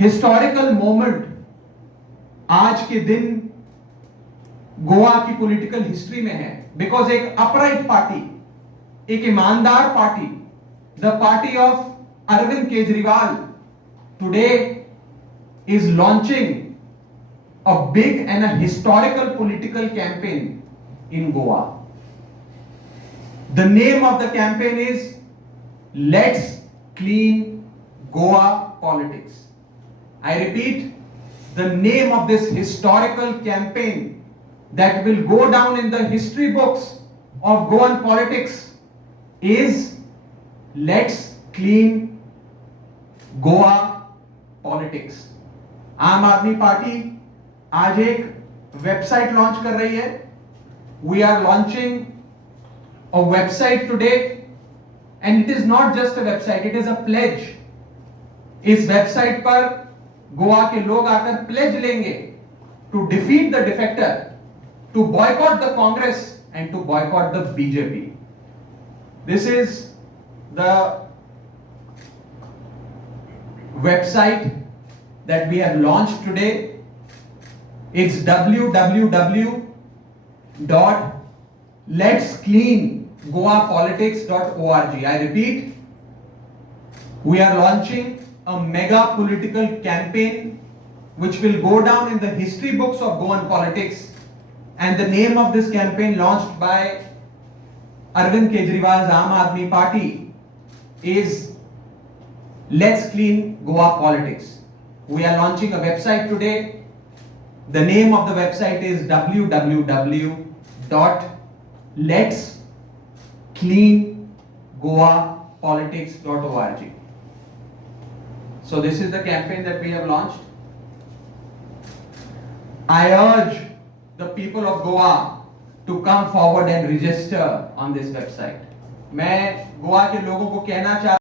Historical moment आज के दिन गोवा की पॉलिटिकल हिस्ट्री में है, बिकॉज एक अपराइट पार्टी, एक ईमानदार पार्टी, the party of Arvind Kejriwal today is launching a big and a historical political campaign in Goa. The name of the campaign is Let's Clean Goa Politics. I repeat, the name of this historical campaign that will go down in the history books of Goan politics is Let's Clean Goa Politics. आम आदमी party आज एक website launch कर रही है. We are launching a website today and it is not just a website, it is a pledge. इस website पर गोवा के लोग आकर प्लेज लेंगे to defeat the defector, to boycott the Congress and to boycott the BJP. This is the website that we have launched today. It's www.letscleangoapolitics.org. I repeat, we are launching a mega political campaign which will go down in the history books of Goan politics, and the name of this campaign launched by Arvind Kejriwal's Aam Aadmi Party is Let's Clean Goa Politics. We are launching a website today. The name of the website is www.letscleangoapolitics.org. So this is the campaign that we have launched. I urge the people of Goa to come forward and register on this website. मैं गोवा के लोगों को कहना चाहता